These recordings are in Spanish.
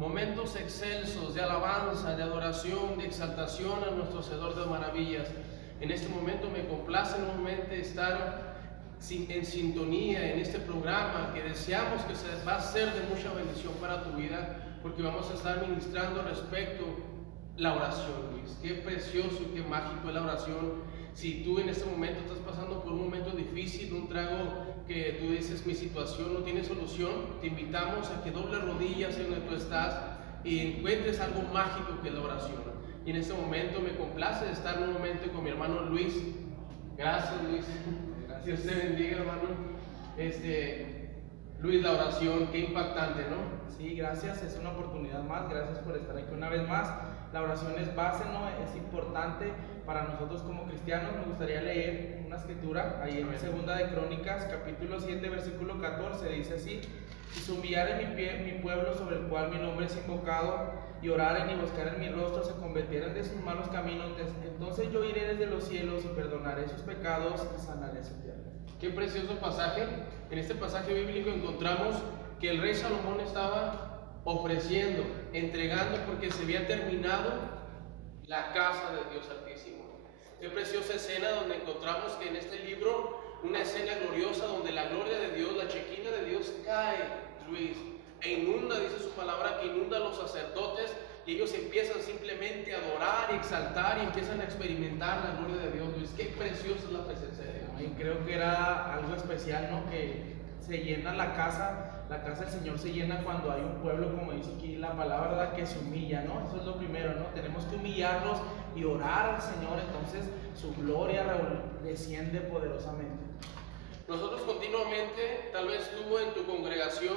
momentos excelsos de alabanza, de adoración, de exaltación a nuestro Hacedor de maravillas. En este momento me complace nuevamente estar en sintonía en este programa que deseamos que va a ser de mucha bendición para tu vida, porque vamos a estar ministrando respecto a la oración, Luis. Qué precioso y qué mágico es la oración. Si tú en este momento estás pasando por un momento difícil, un trago que tú dices mi situación no tiene solución, te invitamos a que dobles rodillas en donde tú estás y encuentres algo mágico que es la oración. Y en este momento me complace de estar nuevamente con mi hermano Luis. Gracias, Luis. Dios te bendiga, hermano. Luis, la oración, qué impactante, ¿no? Sí, gracias, es una oportunidad más, gracias por estar aquí una vez más. La oración es base, ¿no? Es importante para nosotros como cristianos. Me gustaría leer una escritura ahí en Segunda de Crónicas, capítulo 7, versículo 14, dice así: si se humillare mi pueblo sobre el cual mi nombre es invocado, y oraren y buscaren mi rostro, se convirtieran de sus malos caminos, entonces yo iré desde los cielos y perdonaré sus pecados y sanaré su tierra. Qué precioso pasaje. En este pasaje bíblico encontramos que el rey Salomón estaba ofreciendo, entregando, porque se había terminado la casa de Dios Altísimo. Qué preciosa escena donde encontramos que en este libro, una escena gloriosa donde la gloria de Dios, la chequina de Dios cae, Luis, e inunda, dice su palabra, que inunda a los sacerdotes, y ellos empiezan simplemente a adorar y exaltar y empiezan a experimentar la gloria de Dios, Luis. Qué preciosa es la presencia de Dios. Y creo que era algo especial, ¿no? Que se llena la casa del Señor se llena cuando hay un pueblo, como dice aquí la palabra, ¿verdad? Que se humilla, ¿no? Eso es lo primero, ¿no? Tenemos que humillarnos y orar al Señor, entonces su gloria desciende poderosamente. Nosotros continuamente, tal vez tú en tu congregación,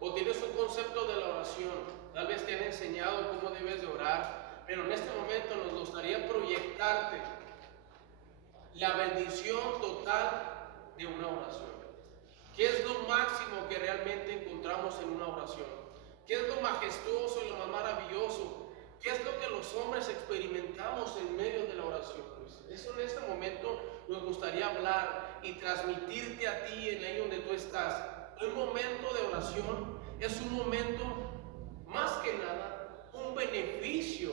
o tienes un concepto de la oración, tal vez te han enseñado cómo debes de orar, pero en este momento nos gustaría proyectarte la bendición total de una oración. ¿Qué es lo máximo que realmente encontramos en una oración? ¿Qué es lo majestuoso y lo más maravilloso? ¿Qué es lo que los hombres experimentamos en medio de la oración? Eso en este momento nos gustaría hablar y transmitirte a ti en ahí donde tú estás. Un momento de oración es un momento, más que nada, un beneficio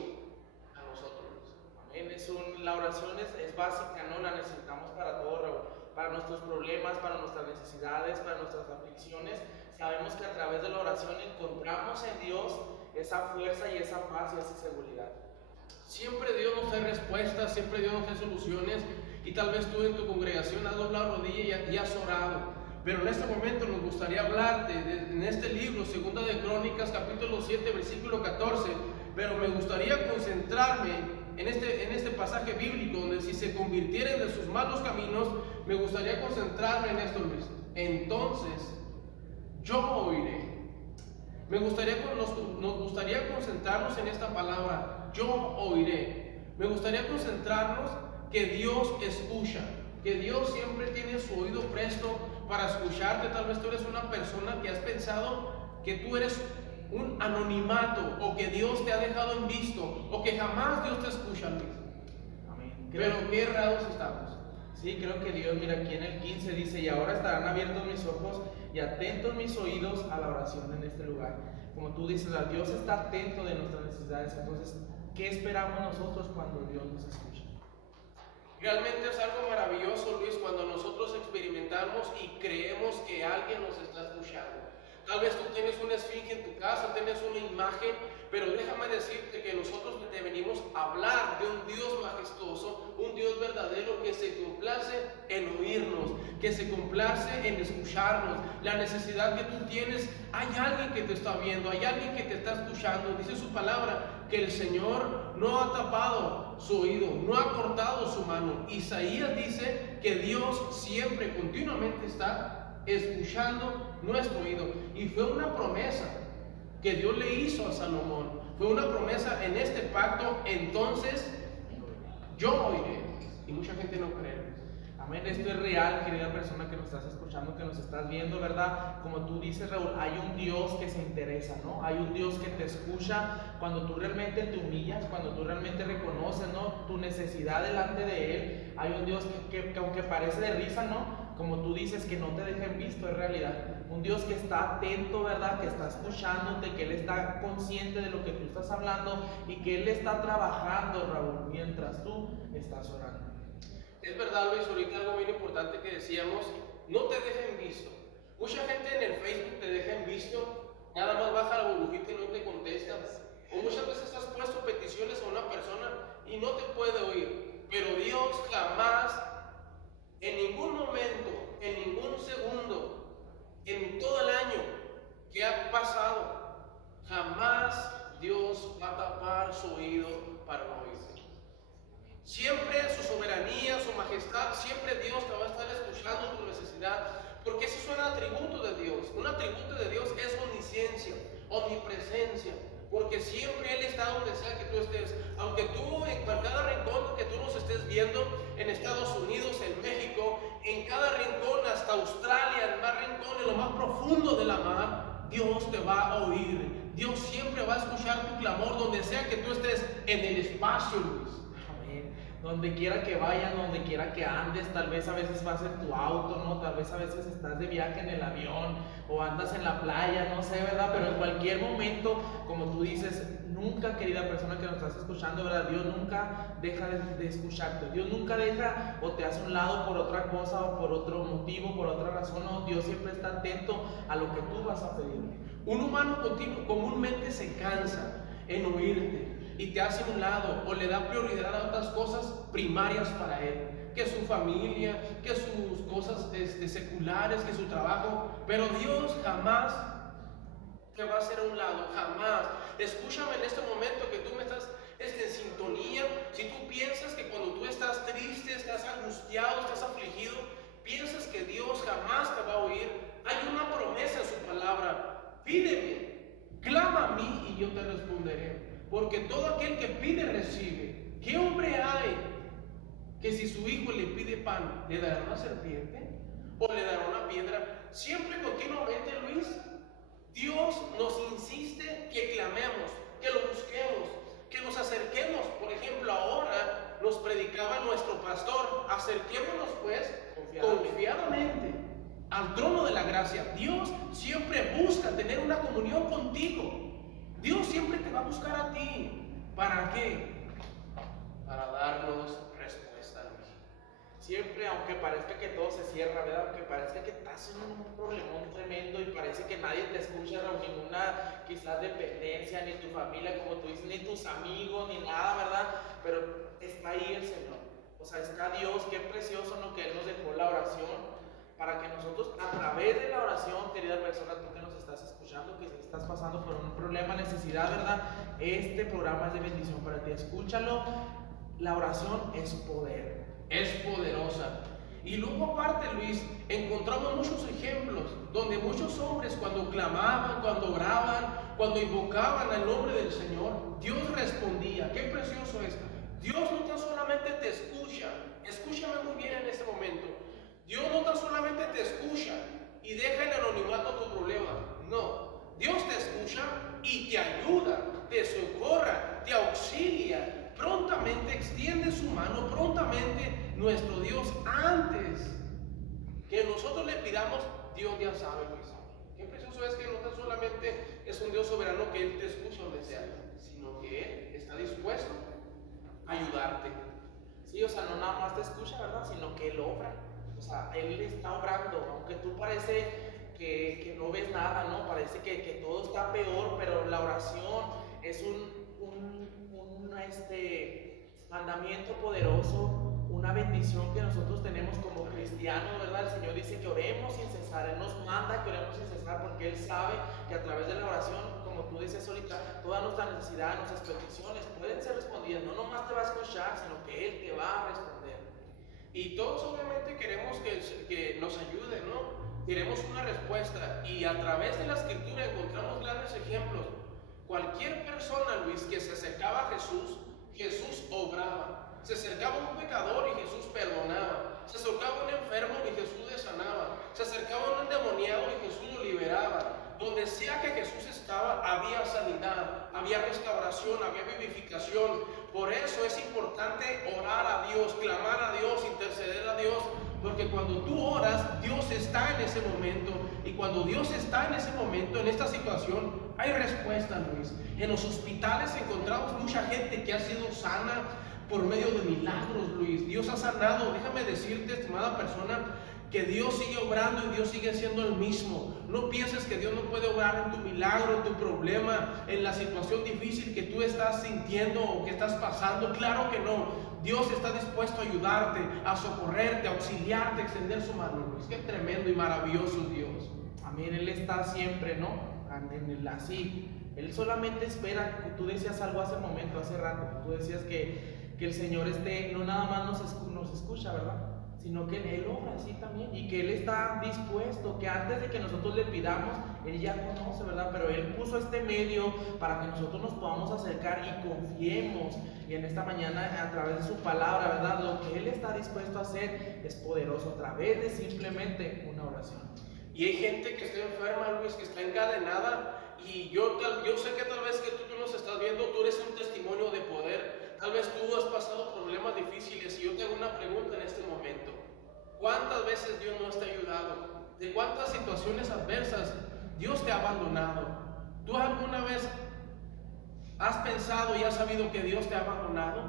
a nosotros. Amén. La oración es básica, ¿no? La necesitamos para todo, Raúl. Para nuestros problemas, para nuestras necesidades, para nuestras aflicciones. Sabemos que a través de la oración encontramos en Dios esa fuerza y esa paz y esa seguridad. Siempre Dios nos da respuestas, siempre Dios nos da soluciones, y tal vez tú en tu congregación has doblado rodilla y has orado. Pero en este momento nos gustaría hablarte en este libro, Segunda de Crónicas, capítulo 7, versículo 14, pero me gustaría concentrarme en este pasaje bíblico, donde si se convirtieren de sus malos caminos, me gustaría concentrarme en esto, Luis. Entonces, yo oiré. Nos gustaría concentrarnos en esta palabra, yo oiré. Me gustaría concentrarnos que Dios escucha, que Dios siempre tiene su oído presto para escucharte. Tal vez tú eres una persona que has pensado que tú eres un anonimato, o que Dios te ha dejado en visto, o que jamás Dios te escucha, Luis. Amén. Pero qué errados estamos. Sí, creo que Dios, mira, aquí en el 15 dice: y ahora estarán abiertos mis ojos y atentos mis oídos a la oración en este lugar. Como tú dices, Dios está atento de nuestras necesidades. Entonces, ¿qué esperamos nosotros cuando Dios nos escucha? Realmente es algo maravilloso, Luis, cuando nosotros experimentamos y creemos que alguien nos está escuchando. Tal vez tú tienes una esfinge en tu casa, tienes una imagen, pero déjame decirte que nosotros te venimos a hablar de un Dios majestuoso, un Dios verdadero que se complace en oírnos, que se complace en escucharnos. La necesidad que tú tienes, hay alguien que te está viendo, hay alguien que te está escuchando. Dice su palabra que el Señor no ha tapado su oído, no ha cortado su mano. Isaías dice que Dios siempre, continuamente está escuchando nuestro oído, y fue una promesa que Dios le hizo a Salomón, fue una promesa en este pacto. Entonces yo oiré, y mucha gente no cree. Amén, esto es real, querida persona que nos estás escuchando, que nos estás viendo, ¿verdad? Como tú dices, Raúl, hay un Dios que se interesa, ¿no? Hay un Dios que te escucha cuando tú realmente te humillas, cuando tú realmente reconoces, ¿no?, tu necesidad delante de Él. Hay un Dios que aunque parece de risa, ¿no?, como tú dices, que no te deja en visto, es realidad. Un Dios que está atento, ¿verdad? Que está escuchándote, que Él está consciente de lo que tú estás hablando y que Él está trabajando, Raúl, mientras tú estás orando. Es verdad, Luis, ahorita algo bien importante que decíamos, no te dejen visto. Mucha gente en el Facebook te deja en visto, nada más baja la burbujita y no te contesta. O muchas veces has puesto peticiones a una persona y no te puede oír. Pero Dios jamás, en ningún momento, en ningún segundo, en todo el año que ha pasado, jamás Dios va a tapar su oído para no oírte. Siempre su soberanía, su majestad, siempre Dios te va a estar escuchando tu necesidad, porque ese es un atributo de Dios. Un atributo de Dios es omnisciencia, omnipresencia, porque siempre Él está donde sea que tú estés. Aunque tú en cada rincón que tú nos estés viendo, en Estados Unidos, en México, en cada rincón, hasta Australia, en el más rincón, en lo más profundo de la mar, Dios te va a oír. Dios siempre va a escuchar tu clamor, donde sea que tú estés en el espacio, Luis. Donde quiera que vayas, donde quiera que andes, tal vez a veces vas en tu auto, ¿no? Tal vez a veces estás de viaje en el avión o andas en la playa, no sé, ¿verdad? Pero en cualquier momento, como tú dices, nunca, querida persona que nos estás escuchando, ¿verdad? Dios nunca deja de escucharte. Dios nunca deja o te hace un lado por otra cosa o por otro motivo, por otra razón. No, Dios siempre está atento a lo que tú vas a pedir. Un humano comúnmente se cansa en oírte y te hace un lado o le da prioridad a otras cosas primarias para él, que su familia, que sus cosas seculares, que su trabajo, pero Dios jamás te va a hacer a un lado, jamás. Escúchame en este momento que tú me estás en sintonía. Si tú piensas que cuando tú estás triste, estás angustiado, estás afligido, piensas que Dios jamás te va a oír, hay una promesa en su palabra: pídeme, clama a mí y yo te responderé. Porque todo aquel que pide, recibe. ¿Qué hombre hay que si su hijo le pide pan, le dará una serpiente? ¿O le dará una piedra? Siempre, continuamente, Luis, Dios nos insiste que clamemos, que lo busquemos, que nos acerquemos. Por ejemplo, ahora nos predicaba nuestro pastor: acerquémonos pues confiadamente al trono de la gracia. Dios siempre busca tener una comunión contigo. Dios siempre te va a buscar a ti. ¿Para qué? Para darnos respuesta, Luis. Siempre, aunque parezca que todo se cierra, ¿verdad? Aunque parezca que estás en un problemón tremendo y parece que nadie te escucha, ninguna quizás dependencia, ni tu familia, como tú dices, ni tus amigos, ni nada, ¿verdad? Pero está ahí el Señor. O sea, está Dios. Qué precioso, ¿no? Que Él nos dejó la oración para que nosotros, a través de la oración, querida persona, tú que nos estás escuchando, que si estás pasando por un problema, necesidad, ¿verdad? Este programa es de bendición para ti. Escúchalo. La oración es poder. Es poderosa. Y luego aparte, Luis, encontramos muchos ejemplos donde muchos hombres, cuando clamaban, cuando oraban, cuando invocaban el nombre del Señor, Dios respondía. Qué precioso es. Dios no tan solamente te escucha, escúchame muy bien en este momento. Dios no tan solamente te escucha y deja en anonimato tu problema. No, Dios te escucha y te ayuda, te socorra, te auxilia. Prontamente extiende su mano, prontamente nuestro Dios, antes que nosotros le pidamos, Dios ya sabe, Luis. Qué precioso es que no tan solamente es un Dios soberano que Él te escucha donde sea, sino que Él está dispuesto a ayudarte. Sí, o sea, no nada más te escucha, ¿verdad? Sino que Él obra. O sea, Él está obrando, aunque tú parece que no ves nada, ¿no? Parece que todo está peor, pero la oración es un mandamiento poderoso, una bendición que nosotros tenemos como cristianos, ¿verdad? El Señor dice que oremos sin cesar. Él nos manda que oremos sin cesar porque Él sabe que a través de la oración, como tú decías ahorita, todas nuestras necesidades, nuestras peticiones pueden ser respondidas. No nomás te va a escuchar, sino que Él te va a responder. Y todos obviamente queremos que nos ayude, ¿no? Queremos una respuesta, y a través de la Escritura encontramos grandes ejemplos. Cualquier persona, Luis, que se acercaba a Jesús, Jesús obraba. Se acercaba un pecador y Jesús perdonaba. Se acercaba un enfermo y Jesús le sanaba. Se acercaba un endemoniado y Jesús lo liberaba. Donde sea que Jesús estaba, había sanidad, había restauración, había vivificación. Por eso es importante orar a Dios, clamar a Dios, interceder a Dios, Porque cuando tú oras, Dios está en ese momento. Y cuando Dios está en ese momento, en esta situación, hay respuesta, Luis. En los hospitales encontramos mucha gente que ha sido sana por medio de milagros, Luis. Dios ha sanado. Déjame decirte, estimada persona, que Dios sigue obrando y Dios sigue siendo el mismo. No pienses que Dios no puede obrar en tu milagro, en tu problema, en la situación difícil que tú estás sintiendo o que estás pasando. Claro que no. Dios está dispuesto a ayudarte, a socorrerte, a auxiliarte, a extender su mano, Luis. Qué tremendo y maravilloso Dios. Amén, Él está siempre, ¿no? En el así. Él solamente espera, que tú decías algo hace un momento, hace rato, tú decías que el Señor no nada más nos escucha, ¿verdad? Sino que Él obra así también, y que Él está dispuesto, que antes de que nosotros le pidamos, Él ya conoce, ¿verdad? Pero Él puso este medio para que nosotros nos podamos acercar y confiemos. Y en esta mañana, a través de su palabra, ¿verdad? Lo que Él está dispuesto a hacer es poderoso, a través de simplemente una oración. Y hay gente que está enferma, Luis, que está encadenada, y yo sé que tal vez que tú nos estás viendo, tú eres un testimonio de poder. Tal vez tú has pasado problemas difíciles, y yo te hago una pregunta en este momento. ¿Cuántas veces Dios no te ha ayudado? ¿De cuántas situaciones adversas Dios te ha abandonado? ¿Tú alguna vez has pensado y has sabido que Dios te ha abandonado?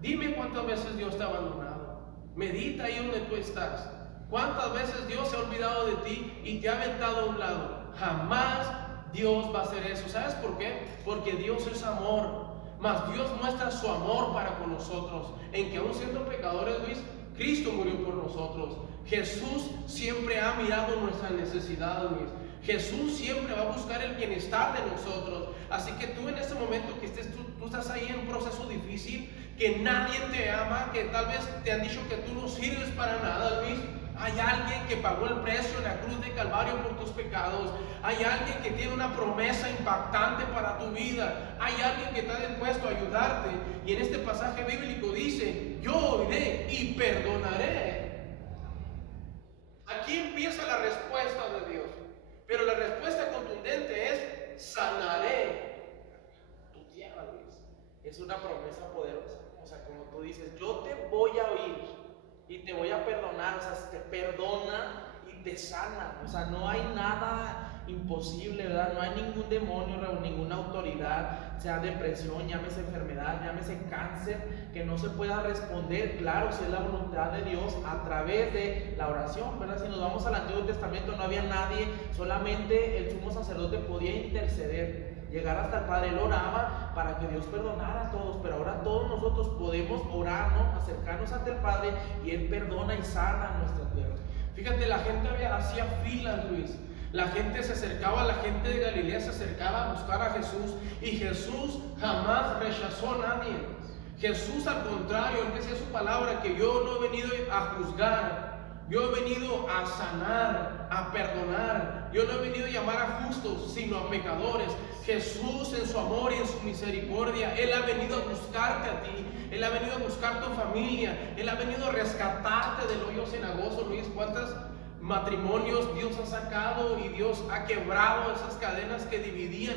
Dime cuántas veces Dios te ha abandonado. Medita ahí donde tú estás. ¿Cuántas veces Dios se ha olvidado de ti y te ha aventado a un lado? Jamás Dios va a hacer eso. ¿Sabes por qué? Porque Dios es amor. Mas Dios muestra su amor para con nosotros, en que aún siendo pecadores, Luis, Cristo murió por nosotros. Jesús siempre ha mirado nuestra necesidad, Luis. Jesús siempre va a buscar el bienestar de nosotros. Así que tú en este momento que tú estás ahí en un proceso difícil, que nadie te ama, que tal vez te han dicho que tú no sirves para nada, Luis. Hay alguien que pagó el precio en la cruz de Calvario por tus pecados. Hay alguien que tiene una promesa impactante para tu vida. Hay alguien que está dispuesto a ayudarte. Y en este pasaje bíblico dice: yo iré y perdonaré. Aquí empieza la respuesta de Dios. Pero la respuesta contundente es: sanaré tu tierra, Luis. Es una promesa poderosa. O sea, como tú dices, yo te voy a oír y te voy a perdonar. O sea, te perdona y te sana. O sea, no hay nada imposible, ¿verdad? No hay ningún demonio o ninguna autoridad, sea depresión, llámese enfermedad, llámese cáncer, que no se pueda responder. Claro, si es la voluntad de Dios a través de la oración, ¿verdad? Si nos vamos al Antiguo Testamento, no había nadie, solamente el sumo sacerdote podía interceder, llegar hasta el Padre. Él oraba para que Dios perdonara a todos, pero ahora todos nosotros podemos orar, ¿no? Acercarnos ante el Padre, y Él perdona y sana nuestra tierra. Fíjate, la gente hacía filas, Luis. La gente se acercaba, la gente de Galilea se acercaba a buscar a Jesús, y Jesús jamás rechazó a nadie. Jesús, al contrario, Él decía su palabra, que yo no he venido a juzgar, yo he venido a sanar, a perdonar. Yo no he venido a llamar a justos, sino a pecadores. Jesús, en su amor y en su misericordia, Él ha venido a buscarte a ti. Él ha venido a buscar tu familia. Él ha venido a rescatarte del hoyo cenagoso, Luis. ¿Cuántas matrimonios Dios ha sacado y Dios ha quebrado esas cadenas que dividían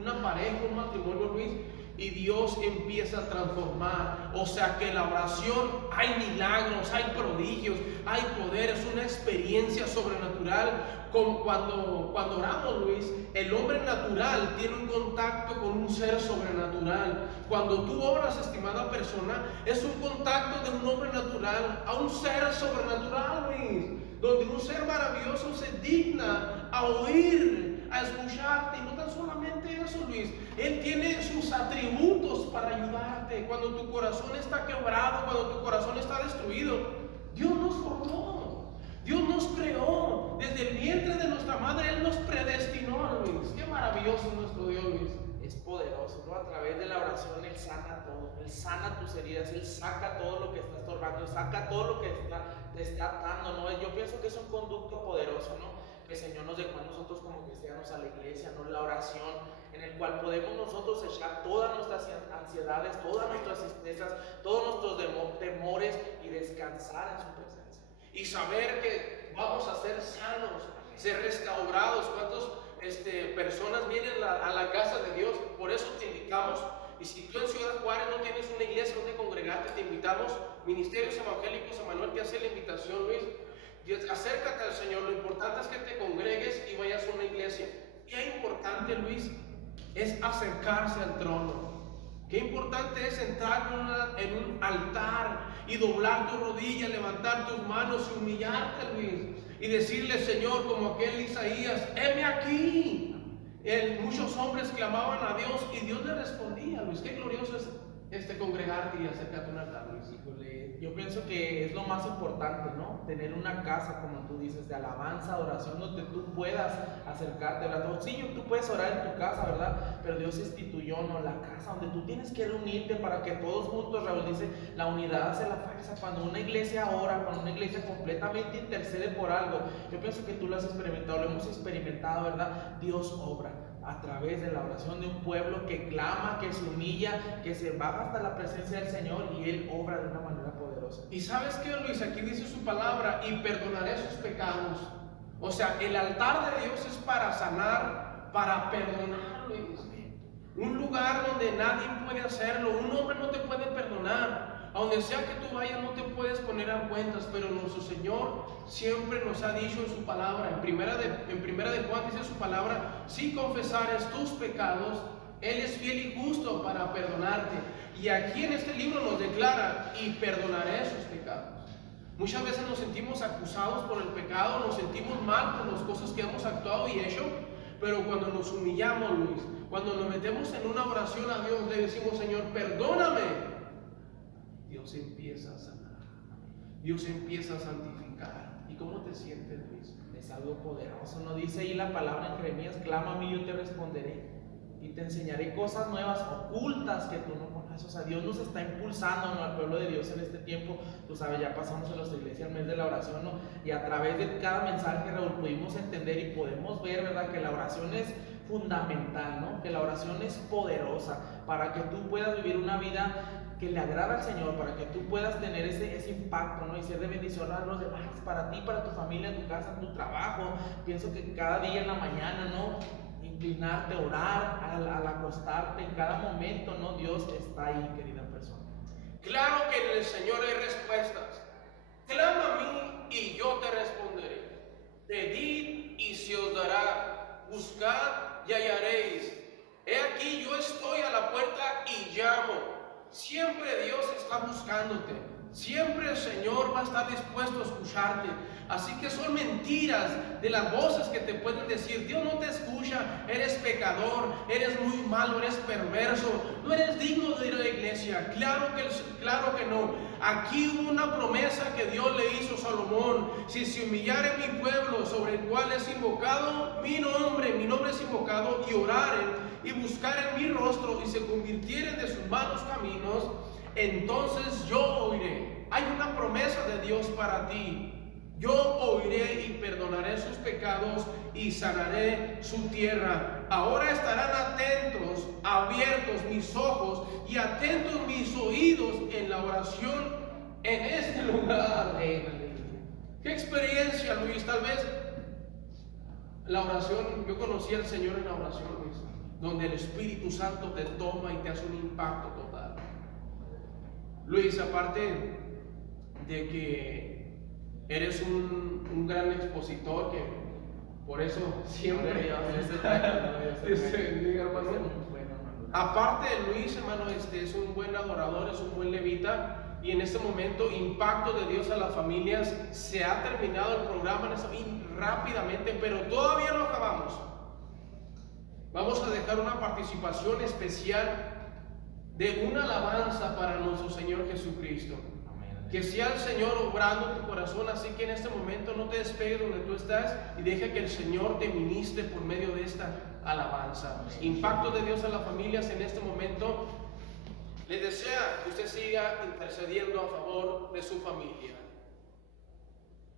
una pareja, un matrimonio, Luis? Y Dios empieza a transformar. O sea que en la oración hay milagros, hay prodigios, hay poder. Es una experiencia sobrenatural. Como cuando oramos, Luis, el hombre natural tiene un contacto con un ser sobrenatural. Cuando tú oras, estimada persona, es un contacto de un hombre natural a un ser sobrenatural, Luis, donde un ser maravilloso se digna a oír, a escucharte. Y no tan solamente eso, Luis, Él tiene sus atributos para ayudarte. Cuando tu corazón está quebrado, cuando tu corazón está destruido, Dios nos formó, Dios nos creó. Desde el vientre de nuestra madre Él nos predestinó, Luis. Qué maravilloso es nuestro Dios, Luis. Es poderoso, ¿no? A través de la oración Él sana todo. Él sana tus heridas, Él saca todo lo que está estorbando, saca todo lo que te está atando, ¿no? Yo pienso que es un conducto poderoso, ¿no? Que el Señor nos dejó a nosotros como cristianos, a la iglesia, ¿no? La oración, en el cual podemos nosotros echar todas nuestras ansiedades, todas nuestras tristezas, todos nuestros temores, y descansar en su presencia. Y saber que vamos a ser sanos, ser restaurados. ¿Cuántas personas vienen a la casa de Dios? Por eso te invitamos. Y si tú en Ciudad Juárez no tienes una iglesia donde congregarte, te invitamos experimentamos. Ministerios Evangélicos Emanuel te hace la invitación, Luis. Acércate al Señor. Lo importante es que te congregues y vayas a una iglesia. Qué importante, Luis, es acercarse al trono. Qué importante es entrar en un altar y doblar tu rodilla, levantar tus manos y humillarte, Luis, y decirle: Señor, como aquel Isaías, heme aquí. Muchos hombres clamaban a Dios y Dios le respondía, Luis. Qué glorioso es congregarte y acercarte a un altar, Luis. Híjole, yo pienso que es lo más importante, ¿no? Tener una casa, como tú dices, de alabanza, oración, donde tú puedas acercarte, ¿verdad? Sí, tú puedes orar en tu casa, ¿verdad? Pero Dios instituyó, ¿no?, la casa donde tú tienes que reunirte para que todos juntos, Raúl dice, la unidad hace la fuerza. Cuando una iglesia ora, cuando una iglesia completamente intercede por algo, yo pienso que tú lo has experimentado, lo hemos experimentado, ¿verdad? Dios obra a través de la oración de un pueblo que clama, que se humilla, que se baja hasta la presencia del Señor, y Él obra de una manera poderosa. Y ¿sabes qué, Luis? Aquí dice su palabra: y perdonaré sus pecados. O sea, el altar de Dios es para sanar, para perdonar, Luis. Un lugar donde nadie puede hacerlo. Un hombre no te puede perdonar. A donde sea que tú vayas no te puedes poner a cuentas, pero nuestro Señor siempre nos ha dicho en su palabra, en primera de Juan dice su palabra: si confesares tus pecados, Él es fiel y justo para perdonarte. Y aquí en este libro nos declara: y perdonaré sus pecados. Muchas veces nos sentimos acusados por el pecado, nos sentimos mal por las cosas que hemos actuado y hecho, pero cuando nos humillamos, Luis, cuando nos metemos en una oración a Dios, le decimos: Señor, perdóname. Dios empieza a sanar, Dios empieza a santificar. ¿Y cómo te sientes, Luis? Es algo poderoso, ¿no? Dice ahí la palabra en Jeremías: clama a mí, yo te responderé y te enseñaré cosas nuevas, ocultas, que tú no conoces. O sea, Dios nos está impulsando, ¿no?, al pueblo de Dios en este tiempo. Tú sabes, ya pasamos en nuestra iglesia el mes de la oración, ¿no? Y a través de cada mensaje, Raúl, pudimos entender y podemos ver, ¿verdad?, que la oración es fundamental, ¿no? Que la oración es poderosa para que tú puedas vivir una vida que le agrada al Señor, para que tú puedas tener ese impacto, ¿no?, y ser de bendición a los demás, para ti, para tu familia, tu casa, tu trabajo. Pienso que cada día en la mañana, ¿no?, inclinarte, orar, al acostarte, en cada momento, ¿no?, Dios está ahí, querida persona. Claro que en el Señor hay respuestas. Clama a mí y yo te responderé. Pedid y se os dará. Buscad y hallaréis. He aquí, yo estoy a la puerta y llamo. Siempre Dios está buscándote. Siempre el Señor va a estar dispuesto a escucharte. Así que son mentiras de las voces que te pueden decir: Dios no te escucha, eres pecador, eres muy malo, eres perverso, no eres digno de ir a la iglesia. Claro que no. Aquí hubo una promesa que Dios le hizo a Salomón: si se humillare mi pueblo, sobre el cual es invocado mi nombre es invocado, y oraren y buscaren mi rostro y se convirtieren de sus malos caminos, entonces yo oiré. Hay una promesa de Dios para ti. Yo oiré y perdonaré sus pecados y sanaré su tierra. Ahora estarán atentos, abiertos mis ojos y atentos mis oídos en la oración en este lugar. ¿Qué experiencia, Luis? Tal vez la oración, yo conocí al Señor en la oración, Luis, donde el Espíritu Santo te toma y te hace un impacto total. Luis, aparte de que eres un gran expositor, que por eso siempre Dios te bendiga, hermano. Aparte de Luis, hermano, es un buen adorador, es un buen levita, y en este momento, Impacto de Dios a las Familias, se ha terminado el programa rápidamente, pero todavía no acabamos. Vamos a dejar una participación especial de una alabanza para nuestro Señor Jesucristo. Que sea el Señor obrando en tu corazón, así que en este momento no te despegues donde tú estás y deja que el Señor te ministre por medio de esta alabanza. Impacto de Dios a las Familias en este momento les desea que usted siga intercediendo a favor de su familia.